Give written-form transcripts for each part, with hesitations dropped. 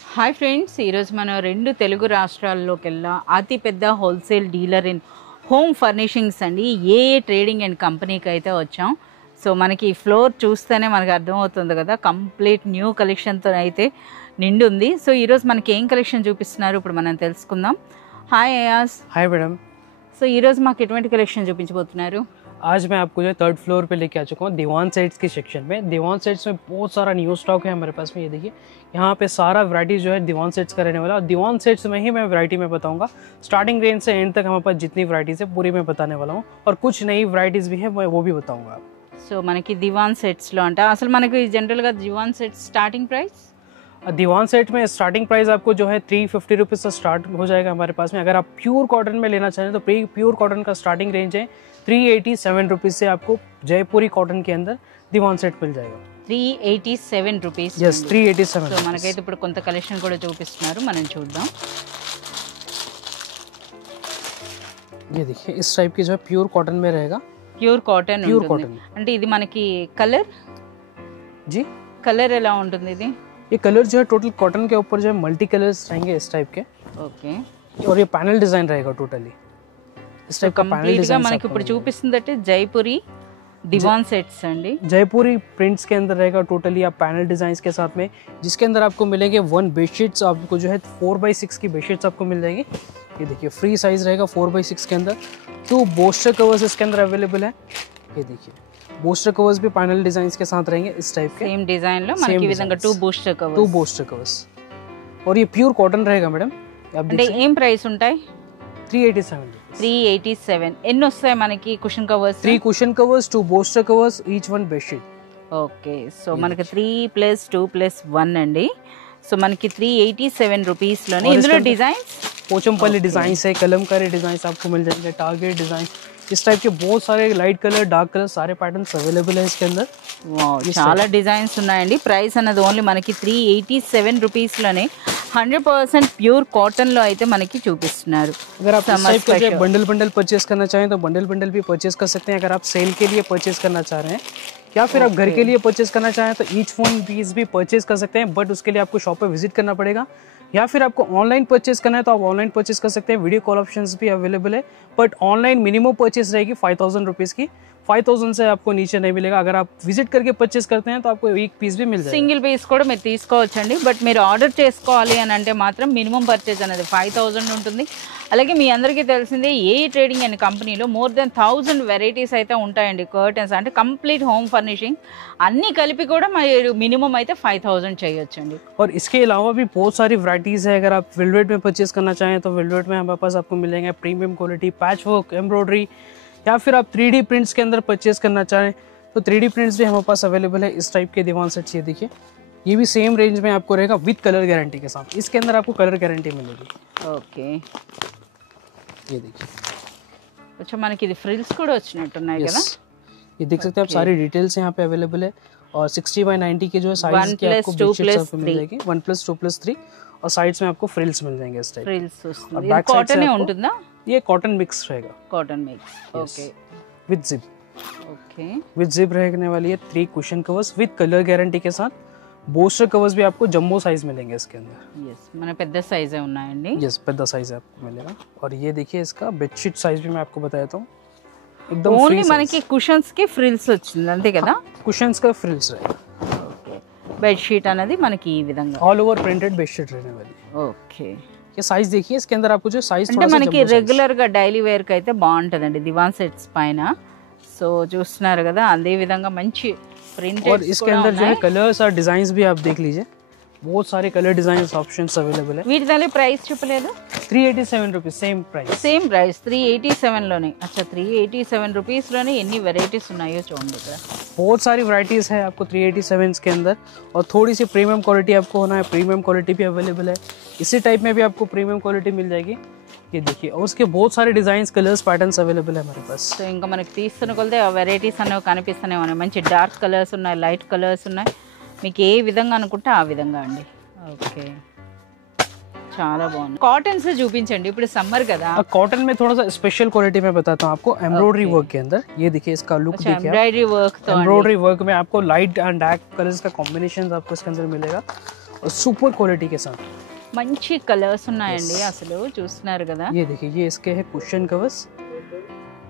Hi friends, ఈరోజు మనం రెండు తెలుగు రాష్ట్రాల్లోకెల్లా అతిపెద్ద wholesale dealer in home furnishings అండి ఏ ట్రేడింగ్ అండ్ కంపెనీకి అయితే వచ్చాం. సో మనకి ఫ్లోర్ చూస్తేనే మనకు అర్థమవుతుంది కదా, కంప్లీట్ న్యూ కలెక్షన్తో అయితే నిండి ఉంది. సో ఈరోజు మనకి ఏం కలెక్షన్ చూపిస్తున్నారు ఇప్పుడు మనం తెలుసుకుందాం. Hi guys. Hi madam. So ఈరోజు మాకు ఎటువంటి కలెక్షన్ చూపించబోతున్నారు? आज मैं आपको जो है 3rd फ्लोर पे लेके आ चुका हूँ दीवान सेट्स की सेक्शन में। दीवान सेट्स में बहुत सारा न्यू स्टॉक है हमारे पास में। ये देखिए यहाँ पे सारा वैरायटी जो है दीवान सेट्स का रहने वाला है और दीवान सेट्स में ही मैं वैरायटी में बताऊंगा। स्टार्टिंग रेंज से एंड तक हमारे पास जितनी वैरायटीज़ है पूरी मैं बताने वाला हूँ और कुछ नई वैरायटीज़ भी है मैं वो भी बताऊँगा। సో మనకి దివాన్ సెట్స్లో అంటే అసలు మనకి జనరల్గా దివాన్ సెట్స్ స్టార్టింగ్ ప్రైస్ दीवान सेट में स्टार्टिंग प्राइस आपको जो है 350 रुपीज़ से स्टार्ट हो जाएगा हमारे पास में। अगर आप प्योर कॉटन में लेना चाहें तो प्योर कॉटन का स्टार्टिंग रेंज है 387 रुपीज़ से आपको जयपुरी कॉटन के अंदर दीवान सेट मिल जाएगा। 387 రూపీస్. यस 387। సో మనకైతే ఇప్పుడు కొంత కలెక్షన్ కూడా చూపిస్తున్నారు, మనం చూద్దాం. ये देखिए इस टाइप की जो है प्योर कॉटन में रहेगा। ప్యూర్ కాటన్ ప్యూర్ ఉంటుంది. కాటన్ అంటే ఇది మనకి కలర్ जी కలర్ ఎలా ఉంటుంది ఇది? ये कलर जो है टोटल कॉटन के ऊपर जो है मल्टी कलर्स रहेंगे इस टाइप के ఓకే. और ये पैनल डिजाइन रहेगा टोटली इस टाइप का पैनल కంప్లీట్ గా डिजाइन మనకి ఇప్పుడు చూపిస్తుందంటే జైపురి दिवान सेट्स अंडी जयपुरी प्रिंट्स के अंदर रहेगा टोटली आप पैनल डिजाइन के साथ में, जिसके अंदर आपको मिलेंगे 1 बेडशीट्स आपको जो है 4x6 की बेडशीट्स आपको मिल जाएगी। ये देखिए फ्री साइज रहेगा 4x6 के अंदर। 2 बोस्टर कवर्स इसके अंदर अवेलेबल है। ये देखिए बोस्टर कवर्स भी पैनल डिजाइन के साथ रहेंगे इस टाइप के సేమ్ డిజైన్ లో మనకి ఈ విధంగా 2 బూస్టర్ కవర్స్ 2 बोस्टर कवर्स और ये प्योर कॉटन रहेगा मैडम। आप అంటే ఏం ప్రైస్ ఉంటాయి? 387 387. ఎన్ని వస్తాయి మనకి cushion covers? 3 cushion covers, 2 bolster covers, each 1 bedsheet. Okay. So మనకి 3 + 2 + 1 అండి. సో మనకి 387 రూపీస్ లోనే ఇందులో డిజైన్స్ पोचमपल्ली डिजाइन है, कलमकारी डिजाइन आपको मिल जाएंगे, टारगेट डिजाइन इस टाइप के बहुत सारे लाइट कलर डार्क कलर सारे पैटर्न्स अवेलेबल है इसके अंदर। చాలా డిజైన్స్ ఉన్నాయండి. ప్రైస్ అన్నది ఓన్లీ మనకి 387 రూపీస్ లోనే 100% ప్యూర్ కాటన్ లో అయితే మనకి చూపిస్తున్నారు. अगर आप इस टाइप का बंडल बंडल परचेस करना चाहें तो बंडल बंडल भी परचेस कर सकते हैं। अगर आप सेल के लिए परचेस करना चाह रहे हैं या फिर आप घर के लिए परचेस करना चाहें तो ईच 1 पीस भी परचेस कर सकते हैं, बट उसके लिए आपको शॉप पे विजिट करना पड़ेगा। या फिर आपको ऑनलाइन परचेस करना है तो आप ऑनलाइन परचेस कर सकते हैं। वीडियो कॉल ऑप्शंस भी अवेलेबल है, बट ऑनलाइन मिनिमम परचेस रहेगी 5000 रुपीज़ की। 5000 से आपको नीचे नहीं मिलेगा। अगर आप विजिट करके परचेस करते हैं तो आपको एक पीस भी मिल जाएगा। సింగిల్ పీస్ కూడా మీరు తీసుకోవచ్చండి, బట్ మీరు ఆర్డర్ చేసుకోవాలి అని అంటే మాత్రం మినిమం పర్చేజ్ అనేది 5000 ఉంటుంది. అలాగే మీ అందరికీ తెలిసిందే ఏ ట్రేడింగ్ అండ్ కంపెనీలో మోర్ దెన్ 1000 వెరైటీస్ అయితే ఉంటాయండి. కర్టన్స్ అంటే కంప్లీట్ హోమ్ ఫర్నిషింగ్ అన్నీ కలిపి కూడా మీరు మినిమం అయితే 5000 చేయొచ్చండి. और इसके अलावा भी बहुत सारी वैरायटीज़ है। अगर आप वेलवेट में परचेस करना चाहें तो वेलवेट में हमारे पास आपको मिलेंगे premium quality patch work embroidery, या फिर आप 3D प्रिंट्स के अंदर परचेस करना चाहें तो 3D प्रिंट्स भी हमारे पास अवेलेबल है इस टाइप के दीवान सेट्स। ये देखिए ये भी सेम रेंज में आपको रहेगा विद कलर गारंटी के साथ। इसके अंदर आपको कलर गारंटी मिलेगी। ఓకే. ये देखिए కొంచెం మనకి ఇది ఫ్రిల్స్ కూడా వచ్చినట్టున్నాయి కదా. ये देख सकते हैं आप सारी डिटेल्स यहाँ पे अवेलेबल है और 60x90 के जो है साइज 1 की आपको + 2 बेडशीट्स + आपको मिल जाएगी। 1 + 2 + 3 और साइड्स में आपको फ्रिल्स मिल जाएंगे इस टाइप। ఫ్రిల్స్ వస్తుంది. और ఇది back side से కాటనే आपको- ఉంటుందా? ये कॉटन मिक्स रहेगा cotton mix. Okay. With zip. Okay. With zip रहने वाली है 3 cushion covers with colour guarantee के साथ। बोस्टर कवर्स भी आपको जम्बो साइज मिलेंगे इसके अंदर। yes మన పెద్ద సైజే ఉన్నాయండి. यस पेद्दा साइज आपको मिलेगा। और ये देखिए इसका बेडशीट साइज भी मैं आपको बता देता हूँ, एकदम ఓన్లీ మనకి కుషన్స్ కి ఫ్రిల్స్ వచ్చింది అంతే కదా. कुशन्स का फ्रिल्स रहेगा। ఓకే. బెడ్ షీట్ అనేది మనకి ఈ విధంగా. ऑल ओवर प्रिंटेड बेडशीट रहने वाली है। ఓకే. ये साइज देखिए इसके अंदर आपको जो साइज అంటే थोड़ा सा మనకి जम्बो साइज। రెగ్యులర్ గా డైలీ వేర్ కి అయితే బాగుంటదండి దివాన్ సెట్స్ పైన. సో చూస్తున్నారు కదా, అదే విధంగా మంచి ప్రింటెడ్ और इसके अंदर जो है कलर्स और डिजाइन भी आप देख लीजिए, बहुत सारे कलर डिजाइन ऑप्शंस अवेलेबल है। వీటి దాని ప్రైస్ చెప్పలేదు. 387 rupees same price. Same price 387 లోనే. అచ్చా 387 రూపీస్ లోనే ఎన్ని వెరైటీస్ ఉన్నాయో చూడండి ఇక్కడ. बहुत सारी वैरायटीज है आपको 387 के अंदर। और थोड़ी सी प्रीमियम क्वालिटी आपको होना है, प्रीमियम क्वालिटी भी अवेलेबल है। इसी टाइप में भी आपको प्रीमियम क्वालिटी मिल जाएगी। ये देखिए और उसके बहुत सारे डिजाइन कलर्स पैटर्न्स अवेलेबल है हमारे पास। సో ఇంకా మనకి తీస్తున్న కొలతే ఆ వెరైటీస్ అనేవి కనిపిస్తూనే ఉన్నాయి. మంచి డార్క్ కలర్స్ ఉన్నాయి, లైట్ కలర్స్ ఉన్నాయి. మీకు ఏ విధంగా అనుకుంటే ఆ విధంగా అండి. ఓకే. చాలా బాగుంది. కాటన్స్ చూపించండి, ఇప్పుడు సమ్మర్ కదా. कॉटन में थोड़ा सा स्पेशल क्वालिटी में बताता हूँ आपको, एम्ब्रॉयडरी वर्क के अंदर। ये देखिए इसका लुक देखिए, ఎంబ్రాయిడరీ వర్క్ తో एम्ब्रॉयडरी वर्क में आपको लाइट एंड डार्क कलर्स का कॉम्बिनेशन आपको इसके अंदर मिलेगा। और सुपर क्वालिटी के साथ। మంచి కలర్స్ ఉన్నాయండి అసలు చూస్తున్నారు కదా। ये देखिए ये इसके है कुशन कवर्स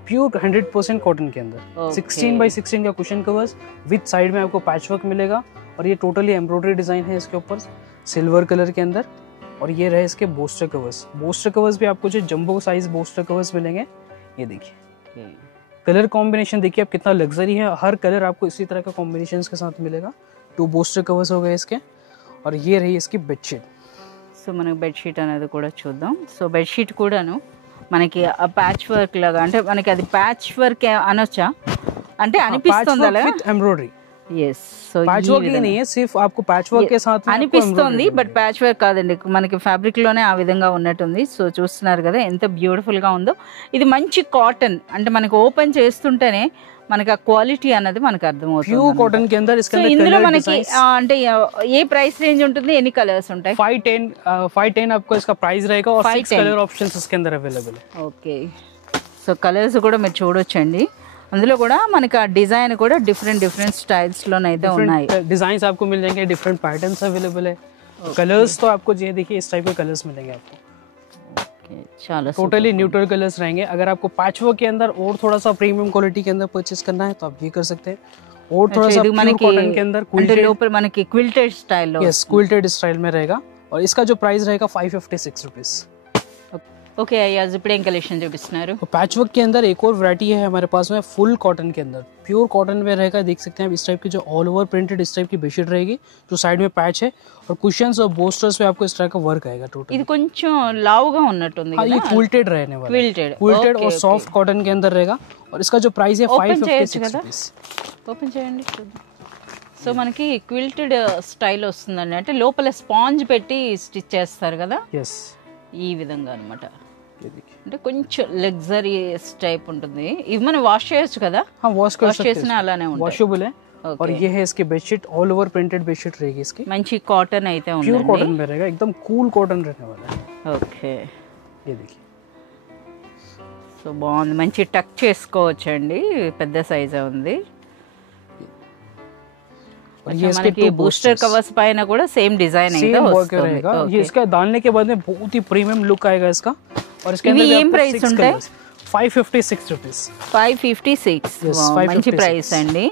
प्योर 100% कॉटन के अंदर 16x16 का कुशन कवर्स विद साइड में आपको पैच वर्क मिलेगा और ये टोटली एम्ब्रॉयडरी डिजाइन है इसके ऊपर सिल्वर कलर के अंदर। और ये रहे इसके बोस्टर कवर्स भी आपको जो जंबो साइज बोस्टर कवर्स मिलेंगे। ये देखिए कलर कॉम्बिनेशन देखिए आप कितना लग्जरी है, हर कलर आपको इसी तरह का कॉम्बिनेशन के साथ मिलेगा। 2 बोस्टर कवर्स हो गए इसके। और ये रही इसकी बेडशीट। సో మనకి బెడ్షీట్ అనేది కూడా చూద్దాం। సో బెడ్షీట్ కూడాను మనకి ఆ ప్యాచ్ వర్క్ లాగా, అంటే మనకి అది ప్యాచ్ వర్క్ అనొచ్చా, అంటే అనిపిస్తుంది అలా embroidery. yes so patch work ही नहीं है, सिर्फ आपको पैच वर्क के साथ అనిపిస్తుంది, బట్ ప్యాచ్ వర్క్ కాదండి, మనకి ఫ్యాబ్రిక్ లోనే ఆ విధంగా ఉన్నట్టుంది। సో చూస్తున్నారు కదా ఎంత బ్యూటిఫుల్ గా ఉందో। ఇది మంచి కాటన్, అంటే మనకి ఓపెన్ చేస్తుంటేనే మనకి ఆ క్వాలిటీ అన్నది మనకు అర్థమవుతుంది। ప్యూర్ కాటన్ के अंदर इसके अंदर ఇందులో మనకి అంటే ఏ ప్రైస్ రేంజ్ ఉంటుంది, ఎన్ని కలర్స్ ఉంటాయి? 510 आपको इसका प्राइस रहेगा और 6 कलर ऑप्शंस इसके अंदर अवेलेबल है। ఓకే సో కలర్స్ కూడా మీరు చూడొచ్చండి। అందులో కూడా మనకి ఆ డిజైన్ కూడా డిఫరెంట్ స్టైల్స్ లోనైతే ఉన్నాయి। डिजाइंस आपको मिल जाएंगे, डिफरेंट पैटर्न्स अवेलेबल है। कलर्स तो आपको ये देखिए इस टाइप के कलर्स मिलेंगे आपको। చాలా टोटली न्यूट्रल कलर्स रहेंगे। अगर आपको पैच वर्क के अंदर और थोड़ा सा प्रीमियम क्वालिटी के अंदर परचेस करना है तो आप ये कर सकते हैं। और थोड़ा सा प्योर कॉटन के अंदर అంటే లోపల మనకి క్విల్టెడ్ స్టైల్లో यस क्विल्टेड स्टाइल में रहेगा और इसका जो प्राइस रहेगा 556 रुपीज। ఓకే అయ్యాజ్ ఇప్పుడు ఏం కలెక్షన్ చూపిస్తున్నారు? पैच वर्क के अंदर एक और वैरायटी है हमारे पास में, फुल कॉटन के अंदर प्योर कॉटन में रहेगा। देख सकते हैं आप इस टाइप की जो ऑल ओवर प्रिंटेड इस टाइप की बेडशीट रहेगी, जो साइड में पैच है और कुशन्स और बोस्टर्स पे आपको इस तरह का वर्क आएगा टोटल। ఇది కొంచెం లావుగా ఉన్నట్టుంది हाँ, కదా। ये क्विल्टेड रहने वाला है, क्विल्टेड और सॉफ्ट कॉटन के अंदर रहेगा और इसका जो प्राइस है 556 रुपीस। ఓపెన్ చేయండి చూద్దాం। సో మనకి క్విల్టెడ్ స్టైల్ వస్తుందండి, అంటే లోపల స్పాంజ్ పెట్టి స్టిచ్ చేస్తారు కదా, यस ఈ విధంగా అన్నమాట। ये देखिए అంటే కొంచెం లగ్జరీస్ టైప్ ఉంటుంది। ఇవి మనం వాష్ చేయొచ్చు కదా? हाँ वॉश कर सकते చేసినా అలానే हैं, ఉంటుంది। वॉशेबल है। और ये है इसकी bedsheet, all over printed bedsheet रहेगी इसकी। మంచి కాటన్ అయితే प्योर ఉందండి। कॉटन में रहेगा, एकदम कूल कॉटन रहने वाला है। ఓకే ये देखिए సో బాగుంది, మంచి టక్ చేసుకోవచ్చండి, పెద్ద సైజే ఉంది। और ये इसके మనకి బూస్టర్ కవర్స్ పైన కూడా సేమ్ డిజైన్ అయితే सेम वर्क వస్తుంది। रहेगा। ये इसका डालने के बाद में बहुत ही प्रीमियम लुक आएगा इसका। और इसके ఇవి अंदर ఏం ప్రైస్ ఉంటాయి? 556 रुपीस। 556 Yes, మంచి 556. ప్రైస్ అండి।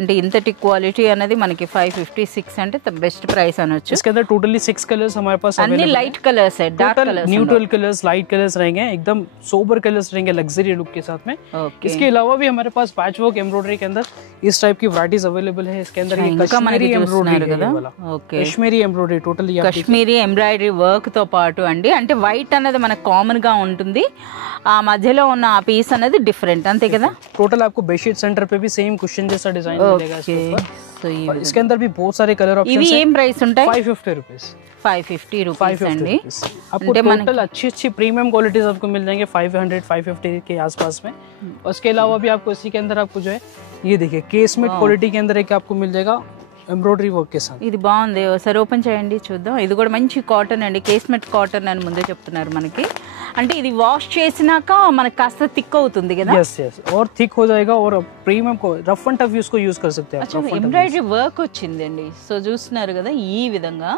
అంటే ఇంతటి క్వాలిటీ అనేది మనకి 556 అంటే బెస్ట్ ప్రైస్ అనొచ్చు। इसके अंदर टोटली 6 कलर्स हमारे पास అన్ని अवेलेबल లైట్ కలర్స్ है, dark colours, neutral colours, light colours रहेंगे, एकदम सोबर कलर्स रहेंगे लग्जरी लुक के साथ में। ఓకే इसके अलावा भी हमारे पास पैच वर्क एम्ब्रॉयडरी के अंदर इस टाइप की वैरायटीज अवेलेबल है। इसके अंदर ये ఇంకా మనకి कश्मीरी చూస్తున్నారు एम्ब्रॉयडरी కదా। वाला, okay Kashmiri embroidery totally Kashmiri embroidery work తో పాటు అండి, అంటే వైట్ అనేది మనకు కామన్ గా ఉంటుంది, ఆ మధ్యలో ఉన్న ఆ పీస్ అనేది డిఫరెంట్, అంతే కదా? टोटल आपको बेडशीट सेंटर पे भी सेम कुशन जैसा डिजाइन मिलेगा इसके ऊपर। సో और इसके अंदर भी बहुत सारे कलर ఇవి ऑप्शंस ఏం ప్రైస్ ఉంటాయి? 550 रुपीस। 550 రూపీస్ అండి। आपको टोटल अच्छी प्रीमियम क्वालिटीज आपको मिल जाएंगे 500 550 के आसपास में। और उसके अलावा भी आपको इसी के अंदर आपको जो है ये देखिए केसमेट क्वालिटी के अंदर एक आपको मिल जाएगा एम्ब्रॉयडरी वर्क के साथ। ఇది బాగుంది, ఒకసారి ఓపెన్ చేయండి చూద్దాం। ఇది కూడా మంచి కాటన్ అండి, కేస్మెట్ కాటన్ అని ముందే చెప్తున్నారు మనకి। అంటే ఇది వాష్ చేసినాక మనకి కాస్త థిక్ అవుతుంది కదా? यस यस और थिक हो जाएगा और प्रीमियम को रफ एंड टफ इसको यूज कर सकते हैं आप। ఎంబ్రాయిడరీ వర్క్ వచ్చిందండి, సో చూస్తున్నారు కదా ఈ విధంగా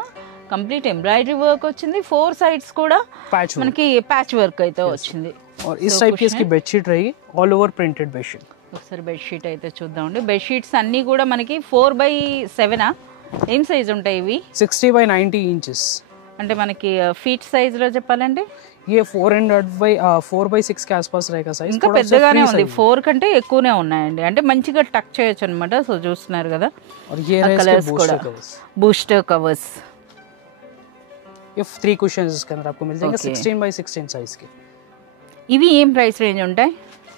కంప్లీట్ ఎంబ్రాయిడరీ వర్క్ వచ్చింది, 4 సైడ్స్ కూడా पैच మనకి ప్యాచ్ వర్క్ అయితే వచ్చింది। और इस टाइप की इसकी बेडशीट रहेगी, ऑल ओवर प्रिंटेड बेडशीट। ఒకసారి బెడ్షీట్ అయితే చూద్దామండి। బెడ్షీట్స్ అన్నీ కూడా మనకి 4x7 ఏం సైజ్ ఉంటాయి ఇవి? 60 by 90 इंचेस। అంటే మనకి ఫీట్ సైజ్ లో చెప్పాలంటే ये 4/6 के आसपास रहेगा साइज। ఇంకా పెద్దగానే ఉంది, 4 కంటే ఎక్కువనే ఉన్నాయండి, అంటే మంచిగా టక్ చేయొచ్చు అనమాట। సో చూస్తున్నారు కదా। और ये रहे इसके बूस्टर कवर्स, బూస్టర్ కవర్స్, ये 3 कुशन्स इसके अंदर आपको मिल जाएंगे 16 by 16 साइज के। ఇవి ఏం ప్రైస్ రేంజ్ ఉంటాయి?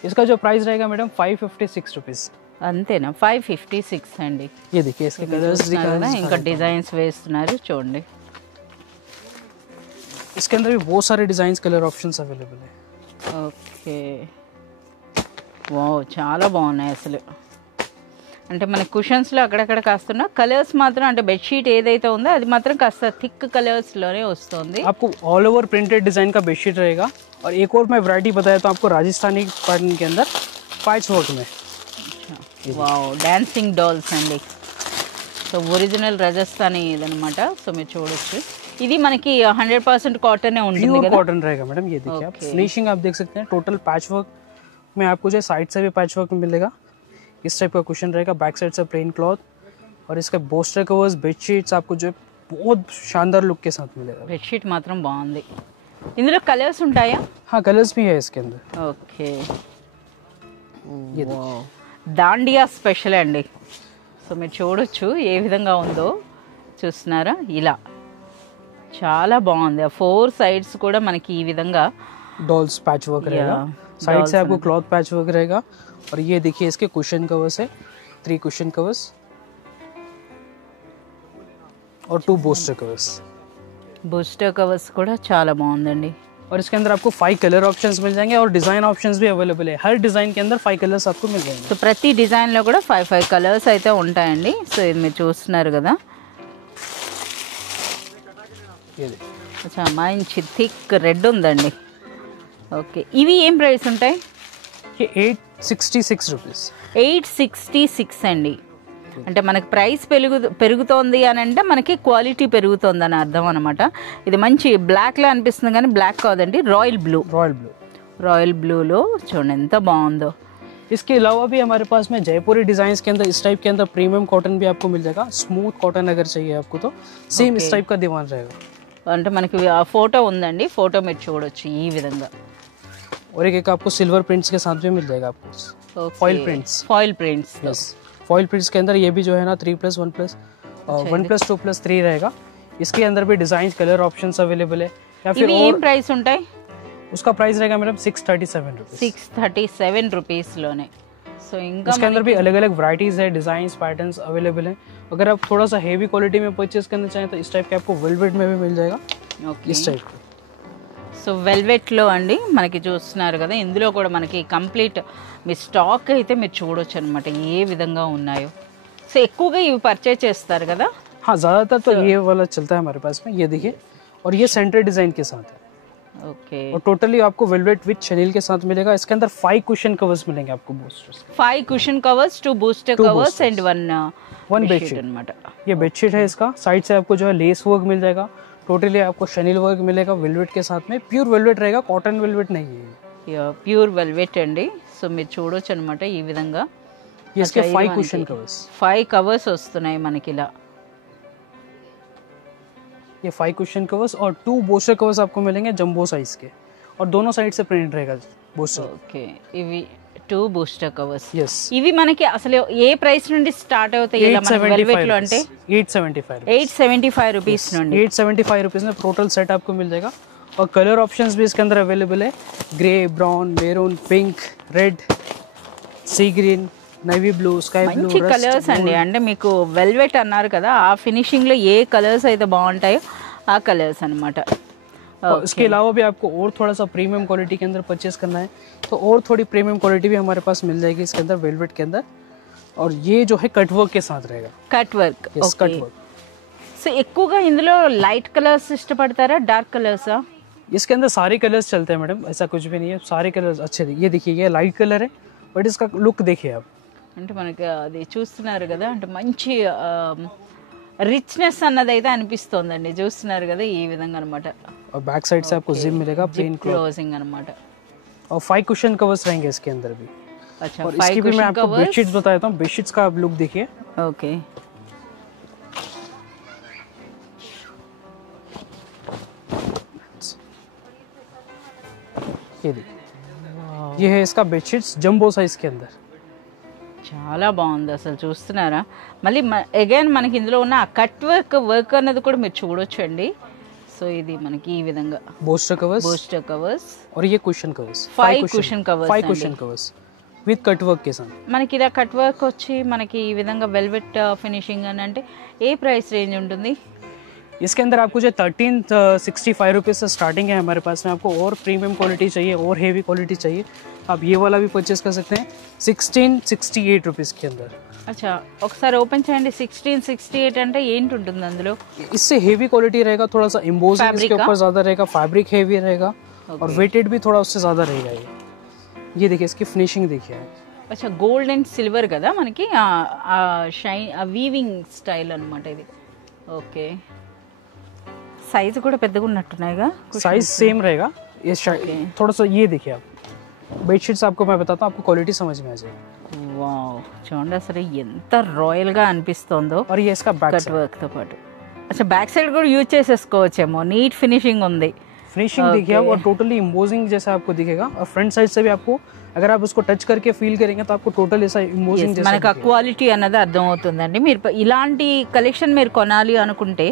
इसका जो प्राइस रहेगा मैडम 556 रुपीस। అంతేనా? 556 అండి। ये देखिए इसके कलर्स दिखाना, ఇంకా డిజైన్స్ వేస్తున్నారు చూడండి। इसके अंदर भी बहुत सारे डिजाइन्स कलर ऑप्शंस अवेलेबल है। ఓకే వావ్ చాలా బాగున్నాయి అసలు। అంటే మన కుషన్స్లో అక్కడక్కడ కాస్తున్న కలర్స్ మాత్రం, అంటే బెడ్షీట్ ఏదైతే ఉందో అది మాత్రం కాస్త థిక్ కలర్స్లోనే వస్తుంది। आपको ऑल ओवर प्रिंटेड डिजाइन का बेडशीट रहेगा। और एक और मैं वैरायटी बताया तो आपको राजस्थानी पैटर्न के अंदर पैच वर्क में। వావ్ డాన్సింగ్ డాల్స్ అండి। సో ఒరిజినల్ రాజస్థానీ ఇదనమాట. సో మీరు చూడొచ్చు ఇది మనకి 100% కాటన్ ఉంటుంది प्योर కదా. कॉटन रहेगा मैडम. ये देखिए आप फिनिशिंग आप देख सकते हैं. टोटल पैच वर्क में आपको जो साइड से भी पैच वर्क मिलेगा. इस टाइप का कुशन रहेगा. बैक साइड से प्लेन क्लॉथ और इसका बोस्टर कवर्स बेडशीट्स आपको जो है बहुत शानदार लुक के साथ मिलेगा. బెడ్షీట్ మాత్రం బాగుంది. ఇందులో కలర్స్ ఉంటాయా? हाँ कलर्स भी है इसके अंदर. ఓకే. ये దాండియా స్పెషల్ అండి. సో మీరు చూడొచ్చు ఏ విధంగా ఉందో. చూస్తున్నారా ఇలా చాలా బాగుంది. ఆ 4 సైడ్స్ కూడా మనకి ఈ విధంగా डॉल्स पैच वर्क रहेगा. साइड से आपको क्लॉथ पैच वर्क रहेगा. और ये देखिए इसके कुशन कवर्स है. 3 कुशन कवर्स और 2 बोस्टर कवर्स. బూస్టర్ కవర్స్ కూడా చాలా బాగుందండి. और इसके अंदर आपको 5 कलर ऑप्शंस मिल जाएंगे और डिजाइन ऑप्शंस भी अवेलेबल है. हर डिजाइन के अंदर 5 कलर्स आपको मिल जाएंगे. సో ప్రతి డిజైన్లో కూడా 5 కలర్స్ అయితే ఉంటాయండి. సో ఇది మీరు చూస్తున్నారు కదా. ये देखिए అచ్చా మంచి థిక్ రెడ్ ఉందండి. ఓకే. ఇవి ఏం ప్రైస్ ఉంటాయి? ये 866 रुपीस. 866 అండి. అంటే మనకి ప్రైస్ పెరుగుతోంది అని అంటే మనకి క్వాలిటీ పెరుగుతోంది అని అర్థం అనమాట. ఇది మంచి బ్లాక్లా అనిపిస్తుంది కానీ బ్లాక్ కాదండి, రాయల్ బ్లూ. రాయల్ బ్లూలో చూడండి ఎంత బాగుందో. इसके अलावा भी हमारे पास में जयपुरी डिजाइन के अंदर इस टाइप के अंदर प्रीमियम कॉटन भी आपको मिल जाएगा. स्मूथ कॉटन अगर चाहिए आपको तो सेम इस टाइप का दीवान रहेगा. అంటే మనకి ఆ ఫోటో ఉందండి. ఫోటో మీరు చూడొచ్చు ఈ విధంగా. और एक आपको सिल्वर प्रिंट्स के साथ भी मिल जाएगा आपको. Foil prints. Foil prints. Yes foil prints के अंदर ये भी जो है ना 3+1+1+2+3 रहेगा. इसके अंदर भी डिजाइन कलर ऑप्शंस अवेलेबल है. या फिर ఇవి ఏం ప్రైస్ ఉంటాయి? उसका प्राइस रहेगा मैडम 637 रुपीस. 637 రూపీస్లోనే. సో ఇంకా उसके अंदर भी अलग अलग वैरायटीज है, डिजाइन पैटर्न्स अवेलेबल है. अगर आप थोड़ा सा हेवी क्वालिटी में परचेज करना चाहें तो इस टाइप के आपको वेलवेट में भी मिल जाएगा. ఓకే. इस टाइप का సో వెల్వెట్లో అండి మనకి చూస్తున్నారు కదా. ఇందులో కూడా మనకి కంప్లీట్ మీ స్టాక్ అయితే మీరు చూడొచ్చు అనమాట ఏ విధంగా ఉన్నాయో. సో ఎక్కువగా ఇవి పర్చేజ్ చేస్తారు కదా. हाँ ज़्यादातर तो ये वाला चलता है हमारे पास में. ये देखिए और ये सेंटर डिजाइन के साथ है. ఓకే. और टोटली आपको वेलवेट विद शनील के साथ मिलेगा. इसके अंदर 5 कुशन कवर्स मिलेंगे आपको बोस्टर्स. 5 cushion covers, 2 booster covers and 1 bedsheet అనమాట. ये बेडशीट है. इसका साइड से आपको जो है लेस वर्क मिल जाएगा. टोटली आपको शनील वर्क मिलेगा वेलवेट के साथ में. प्योर वेलवेट रहेगा, कॉटन वेलवेट नहीं है. ప్యూర్ వెల్వెట్ అండి. సో మీరు చూడొచ్చు అనమాట ఈ విధంగా. ये इसके 5 कुशन कवर्स. 5 కవర్స్ వస్తున్నాయి మనకి ఇలా. ये 5 कुशन कवर्स और 2 बोस्टर कवर्स आपको मिलेंगे जंबो साइज के. और दोनों साइड से प्रिंट रहेगा बोस्टर. ఓకే. ఇవి 2 బూస్టర్ కవర్స్. यस ఇవి మనకి అసలు ఏ ప్రైస్ నుండి స్టార్ట్ అవుతాయి ఇలా మన వెల్వెట్ లో అంటే? 875 875 రూపీస్ నుండి. 875 रुपीज़ में टोटल सेट आपको मिल जाएगा. और कलर ऑप्शंस भी इसके अंदर अवेलेबल है. Grey, brown, maroon, pink, red, sea green, navy blue, sky blue. మంచి కలర్స్ అండి. అంటే మీకు వెల్వెట్ అన్నారు కదా, ఆ ఫినిషింగ్ లో ఏ కలర్స్ అయితే బాగుంటాయో ఆ కలర్స్ అన్నమాట. और इसके अलावा भी आपको और थोड़ा सा प्रीमियम क्वालिटी के अंदर परचेस करना है तो और थोड़ी प्रीमियम क्वालिटी भी हमारे पास मिल जाएगी इसके अंदर वेलवेट के अंदर. और ये जो है कट वर्क के साथ रहेगा. Cut work. Yes cut work. So ఎక్కువగా ఇందులో లైట్ కలర్స్ ఇష్టపడతారా, డార్క్ కలర్సా? इसके अंदर सारे कलर्स चलते हैं मैडम. ऐसा कुछ भी नहीं है, सारे कलर्स अच्छे. ये देखिए ये लाइट कलर है बट इसका लुक देखिए आप. అంటే మనకి అది చూస్తున్నారు కదా. అంటే మంచి రిచ్నెస్ అన్నది అయితే అనిపిస్తోందండి. చూస్తున్నారు కదా ఈ విధంగా అనమాట. और बैक साइड से आपको जिप मिलेगा प्लेन క్లోజింగ్ అనమాట. और 5 कुशन कवर्स रहेंगे इसके अंदर भी. अच्छा. और इसकी भी मैं आपको बेडशीट्स बता देता हूँ. बेडशीट्स का आप लुक देखिए. ఓకే. ये देखिए ये है इसका बेडशीट्स जंबो साइज के अंदर. చాలా బాగుంది అసలు చూస్తున్నారా. మళ్ళీ అగైన్ మనకి ఇందులో ఉన్న ఆ కట్ వర్క్ అన్నది కూడా మీరు చూడొచ్చు అండి. సో ఇది మనకి ఈ విధంగా बोस्टर कवर्स బూస్టర్ కవర్స్. और ये cushion covers. 5 cushion covers. 5 cushion covers with cut work के साथ. మనకి ఇలా కట్ వర్క్ వచ్చి మనకి ఈ విధంగా వెల్వెట్ ఫినిషింగ్ అని అంటే ఏ ప్రైస్ రేంజ్ ఉంటుంది? इसके अंदर आपको जो 1365 रुपीज़ से स्टार्टिंग है हमारे पास में. आपको और प्रीमियम क्वालिटी चाहिए और हेवी क्वालिटी चाहिए आप ये वाला भी परचेज कर सकते हैं 1668 रुपीज़ के अंदर. అచ్చా ఒకసారి ఓపెన్ చేయండి. 1668 అంటే ఏంటి ఉంటుంది అందులో? इससे हेवी क्वालिटी रहेगा, थोड़ा सा एम्बोसिंग इसके ऊपर ज़्यादा रहेगा, फैब्रिक हेवी रहेगा और वेटेड भी थोड़ा उससे ज़्यादा रहेगा. ये देखिए इसकी फिनिशिंग देखिए. అచ్చా గోల్డ్ అండ్ సిల్వర్ కదా మనకి షైన్ వీవింగ్ స్టైల్ అనమాట ఇది. ఓకే సైజ్ కూడా పెద్దగా ఉన్నట్టున్నాయిగా. साइज सेम रहेगा ये थोड़ा सा ये देखिए आप बेडशीट्स आपको मैं बताता हूँ आपको क्वालिटी समझ में आ जाएगी. వావ్ చూడండి అసలు ఎంత రాయల్ గా అనిపిస్తుందో. और ये इसका बैक కట్ వర్క్ తో పాటు అచ్చా బ్యాక్ సైడ్ కూడా యూజ్ చేసేసుకోవచ్చేమో. నీట్ ఫినిషింగ్ ఉంది. फिनिशिंग देखिए आप और टोटली इम्पोजिंग जैसा आपको दिखेगा. और फ्रंट साइड से भी आपको अगर आप उसको टच करके फील करेंगे तो आपको टोटल ऐसा इम्पोजिंग जैसा మనకు ఆ క్వాలిటీ అన్నది అర్థం అవుతుందండి. మీరు ఇలాంటి కలెక్షన్ మీరు కొనాలి అనుకుంటే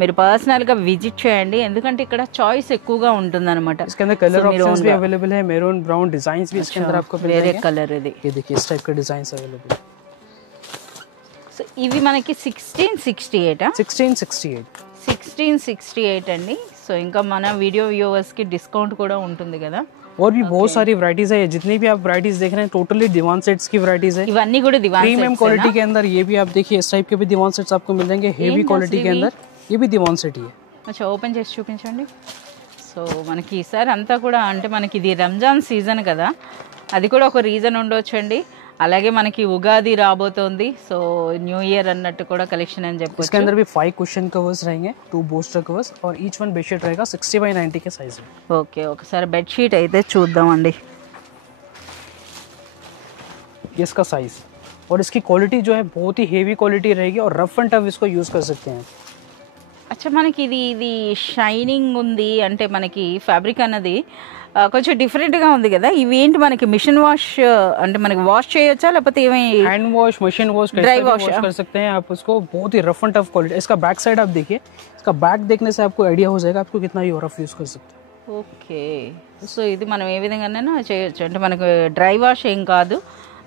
మీరు పర్సనల్ గా విజిట్ చేయండి, ఎందుకంటే ఇక్కడ చాయిస్ ఎక్కువగా ఉంటుందన్నమాట. इसके अंदर कलर ऑप्शंस भी अवेलेबल है. मैरून ब्राउन डिजाइन्स भी इसके अंदर आपको मिल వేరే जाएंगे. కలర్ ఇది. ये देखिए इस टाइप के डिजाइन्स अवेलेबल है. సో ఇవి మనకి 1668 1668 1668 అండి. సో ఇంకా మన వీడియో వ్యూవర్స్ కి డిస్కౌంట్ కూడా ఉంటుంది కదా. और भी बहुत सारी वैरायटीज है. जितनी भी आप वैरायटीज देख रहे हैं टोटली दीवान सेट्स की वैरायटीज है. ఇవన్నీ కూడా దివాన్ प्रीमियम क्वालिटी के अंदर ये भी आप देखिए इस टाइप के भी दीवान सेट्स आपको मिल जाएंगे. हेवी क्वालिटी के अंदर ये भी दीवान सेट ही है. అచ్చా ఓపెన్ చేసి చూపించండి. సో మనకి ఈసారి అంతా కూడా అంటే మనకి ఇది రంజాన్ సీజన్ కదా, అది కూడా ఒక రీజన్ ఉండొచ్చండి. అలాగే మనకి ఉగాది రాబోతోంది, సో న్యూ ఇయర్ అన్నట్టు కూడా కలెక్షన్ అని చెప్పొచ్చు. इसके अंदर भी 5 कुशन कवर्स रहेंगे, 2 बोस्टर कवर्स और ईच वन बेडशीट रहेगा 60 बाय 90 के साइज में. ఓకే ఒకసారి బెడ్షీట్ అయితే చూద్దామండి. ये इसका साइज और इसकी क्वालिटी जो है बहुत ही हेवी क्वालिटी रहेगी और रफ एंड टफ इसको यूज कर सकते हैं. అచ్చా మనకి ఇది షైనింగ్ ఉంది అంటే మనకి ఫ్యాబ్రిక్ అన్నది కొంచెం డిఫరెంట్గా ఉంది కదా. ఇవి ఏంటి మనకి మిషన్ వాష్ అంటే మనకి వాష్ చేయొచ్చా లేకపోతే ఏమి hand wash machine wash dry wash कर सकते हैं आप उसको. बहुत ही रफ एंड टफ क्वालिटी. इसका बैक साइड आप देखिए, इसका बैक देखने से आपको आइडिया हो जाएगा आपको कितना ये रफ यूज कर सकते हैं. ఓకే సో ఇది మనం ఏ విధంగానైనా చేయొచ్చు అంటే మనకు డ్రై వాష్ ఏం కాదు,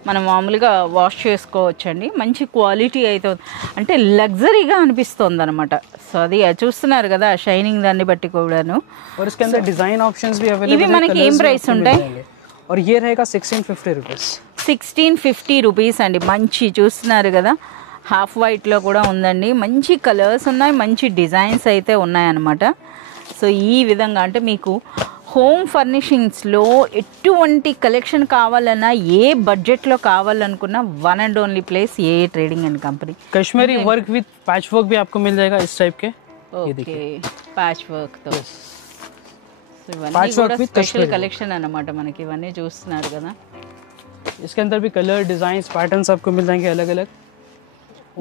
మనం మామూలుగా వాష్ చేసుకోవచ్చండి. మంచి క్వాలిటీ అయితే అంటే లగ్జరీగా అనిపిస్తుంది అనమాట. సో అది చూస్తున్నారు కదా షైనింగ్ దాన్ని బట్టి కూడాను. और इसके अंदर डिजाइन ऑप्शंस भी अवेलेबल ఇవి है. మనకి ఏం ప్రైస్ ఉంటాయి? और ये रहेगा 1650 रुपीस. 1650 రూపీస్ అండి. మంచి చూస్తున్నారు కదా హాఫ్ వైట్లో కూడా ఉందండి. మంచి కలర్స్ ఉన్నాయి, మంచి డిజైన్స్ అయితే ఉన్నాయన్నమాట. సో ఈ విధంగా అంటే మీకు హోమ్ ఫర్నిషింగ్స్లో ఎటువంటి కలెక్షన్ కావాలన్నా ఏ బడ్జెట్లో కావాలనుకున్నా one and only place a trading and company. Kashmiri work with patch work भी आपको मिल जाएगा इस टाइप के. ఓకే ప్యాచ్ వర్క్తో ఇవన్నీ Patch work కూడా with స్పెషల్ Kashmiri. కలెక్షన్ అన్నమాట. మనకి ఇవన్నీ చూస్తున్నారు కదా. इसके अंदर भी कलर डिजाइन पैटर्न्स आपको मिल जाएंगे अलग अलग.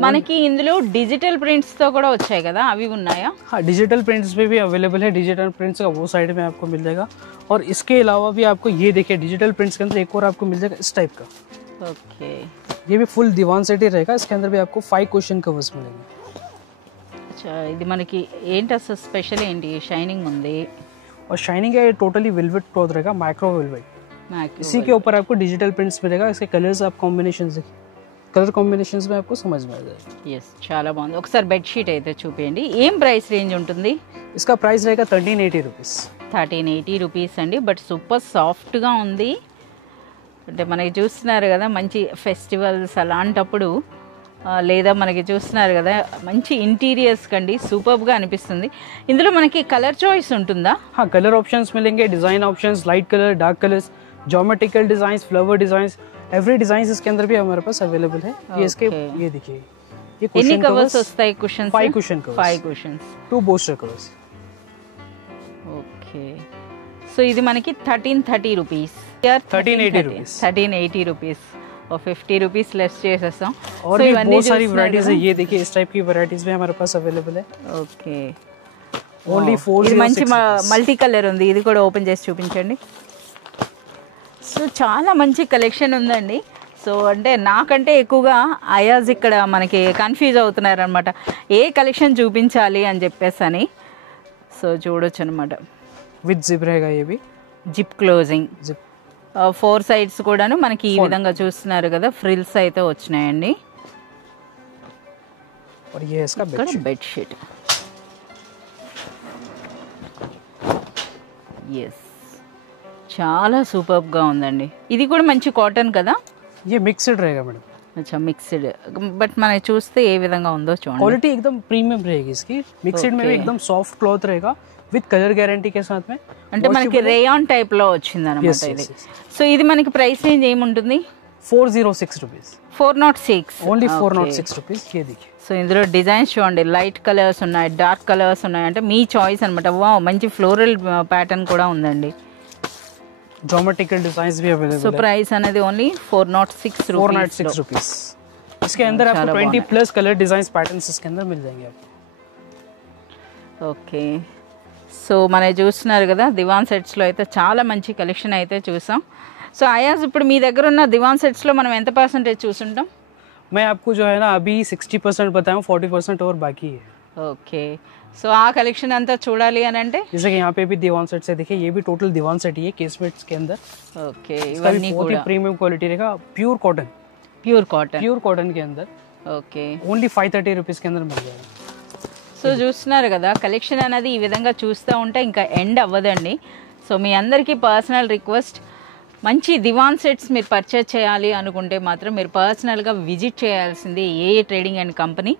మనకి ఇందులో డిజిటల్ ప్రింట్స్ తో కూడా వచ్చాయి కదా, అవి ఉన్నాయా? हाँ डिजिटल प्रिंट्स में भी अवेलेबल है. डिजिटल प्रिंट्स का वो साइड में आपको मिल जाएगा. और इसके अलावा भी आपको ये देखिए डिजिटल प्रिंट्स के अंदर एक और आपको मिल जाएगा इस टाइप का. ఓకే ये भी फुल दीवान सेट ही रहेगा. इसके अंदर भी आपको 5 क्वेश्चन कवर्स मिलेंगे. అచ్చా ఇది మనకి ఏంటి అసలు స్పెషల్ ఏంటి? షైనింగ్ ఉంది. और शाइनिंग है टोटली वेलवेट क्लॉथ रहेगा, माइक्रो वेलवेट. इसी के ऊपर आपको डिजिटल प्रिंट्स मिलेगा. इसके कलर्स आप कॉम्बिनेशन देखिए, कलर कॉम्बिनेशंस में आपको समझ में आ जाएगा. ఎస్ చాలా బాగుంది. ఒకసారి బెడ్షీట్ అయితే చూపించండి. ఏం ప్రైస్ రేంజ్ ఉంటుంది? इसका प्राइस रहेगा 1380 रुपीस. 1380 రూపీస్ అండి. బట్ సూపర్ సాఫ్ట్గా ఉంది. అంటే మనకి చూస్తున్నారు కదా మంచి ఫెస్టివల్స్ అలాంటప్పుడు లేదా మనకి చూస్తున్నారు కదా మంచి ఇంటీరియర్స్ కండి సూపర్గా అనిపిస్తుంది. ఇందులో మనకి కలర్ చాయిస్ ఉంటుందా? हाँ कलर ऑप्शंस मिलेंगे, design options, light colour, dark colours, geometrical designs, flower designs, every design इसके अंदर भी हमारे पास अवेलेबल है. ये इसके ये देखिए ये ఎన్ని कुशन కవర్స్ कवर्स వస్తాయి? Cushions 5 cushion covers, 5 cushions. 2 booster covers. Okay so ఇది మనకి 1330 రూపీస్. 1380 रुपीस. 1380 రూపీస్. और 50 రూపీస్ లెస్ చేసేస్తాం. और भी बहुत सारी वैरायटीज है. ये देखिए इस टाइप की वैरायटीज भी हमारे पास अवेलेबल है. ఓకే ओनली 4 ఇది మంచి మల్టీ కలర్ ఉంది. ఇది కూడా ఓపెన్ చేసి చూపించండి. సో చాలా మంచి కలెక్షన్ ఉందండి. సో అంటే నాకంటే ఎక్కువగా అయాజ్ ఇక్కడ మనకి కన్ఫ్యూజ్ అవుతున్నారు అనమాట ఏ కలెక్షన్ చూపించాలి అని చెప్పేసి అని. సో చూడొచ్చు అనమాట. विद जिप रहेगा ये भी. Zip closing. जिप 4 సైడ్స్ కూడాను మనకి ఈ విధంగా చూస్తున్నారు కదా ఫ్రిల్స్ అయితే వచ్చినాయండి. और ये है इसका బెడ్షీట్. ఎస్ చాలా సూపర్గా ఉందండి. ఇది కూడా మంచి కాటన్ కదా. ये मिक्सड रहेगा मैडम. अच्छा मिक्सड बट मैंने చూస్తే ఏ విధంగా ఉందో చూడండి. क्वालिटी एकदम प्रीमियम रहेगी इसकी. मिक्सड में भी एकदम सॉफ्ट क्लॉथ रहेगा विद कलर गारंटी के साथ में. అంటే మనకి రేయాన్ టైప్ లో వచ్చింది అన్నమాట ఇది. సో ఇది మనకి ప్రైస్ రేంజ్ ఏముంటుంది? 406 रुपीज़, 406 ओनली 406 रुपीज़। ये देखिए, సో ఇందులో డిజైన్స్ చూడండి, లైట్ కలర్స్ ఉన్నాయి, డార్క్ కలర్స్ ఉన్నాయి, అంటే మీ చాయిస్ అనమాట. వావ్, మంచి ఫ్లోరల్ ప్యాటర్న్ కూడా ఉందండి. ज्योमेट्रिकल डिजाइन्स भी अवेलेबल సో है। ప్రైస్ అనేది ఓన్లీ 406 रुपीज़। इसके अंदर आपको 20+ कलर डिजाइन पैटर्न्स इसके अंदर मिल जाएंगे आपको। ఓకే, సో మనం చూస్తున్నారు కదా, దివాన్ సెట్స్లో అయితే చాలా మంచి కలెక్షన్ అయితే చూసాం. సో అయాజ్, ఇప్పుడు మీ దగ్గర ఉన్న దివాన్ సెట్స్లో మనం ఎంత పర్సెంటేజ్ చూసుంటాం? मैं आपको जो है ना अभी 60% बताया, 40% और बाकी है। ఓకే, సో ఆ కలెక్షన్ అంతా చూడాలి అని అంటే जैसे कि यहाँ पे भी दीवान सेट से देखिए, ये भी टोटल दीवान सेट ही है केसमेट्स के अंदर। ఓకే, इसका भी ఇవన్నీ बहुत ही కూడా प्रीमियम क्वालिटी रहेगा, प्योर कॉटन ప్యూర్ కాటన్ के अंदर ఓకే. ओनली 530 रुपीज़ के अंदर मिल जाएगा। సో చూస్తున్నారు కదా, కలెక్షన్ అనేది ఈ విధంగా చూస్తూ ఉంటే ఇంకా ఎండ్ అవ్వదండి. సో మీ అందరికీ పర్సనల్ రిక్వెస్ట్, మంచి దివాన్ సెట్స్ మీరు పర్చేజ్ చేయాలి అనుకుంటే మాత్రం మీరు పర్సనల్గా విజిట్ చేయాల్సింది AA trading and company.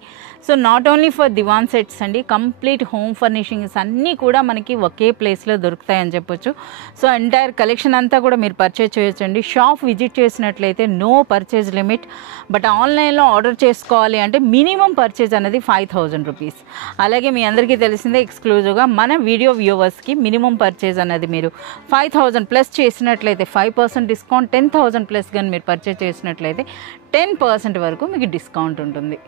So not only for divan sets అండి, కంప్లీట్ హోమ్ ఫర్నిషింగ్స్ అన్నీ కూడా మనకి ఒకే ప్లేస్లో దొరుకుతాయని చెప్పొచ్చు. సో ఎంటైర్ కలెక్షన్ అంతా కూడా మీరు పర్చేజ్ చేయొచ్చండి. షాప్ విజిట్ చేసినట్లయితే నో పర్చేజ్ లిమిట్, బట్ ఆన్లైన్లో ఆర్డర్ చేసుకోవాలి అంటే మినిమం పర్చేజ్ అనేది 5000 రూపీస్. అలాగే మీ అందరికీ తెలిసిందే, ఎక్స్క్లూజివ్గా మన వీడియో వ్యూవర్స్కి మినిమం పర్చేజ్ అనేది మీరు 5000 ప్లస్ చేసినట్లయితే 5% డిస్కౌంట్, 10,000 ప్లస్ కానీ మీరు పర్చేజ్ చేసినట్లయితే 10% వరకు మీకు డిస్కౌంట్ ఉంటుంది.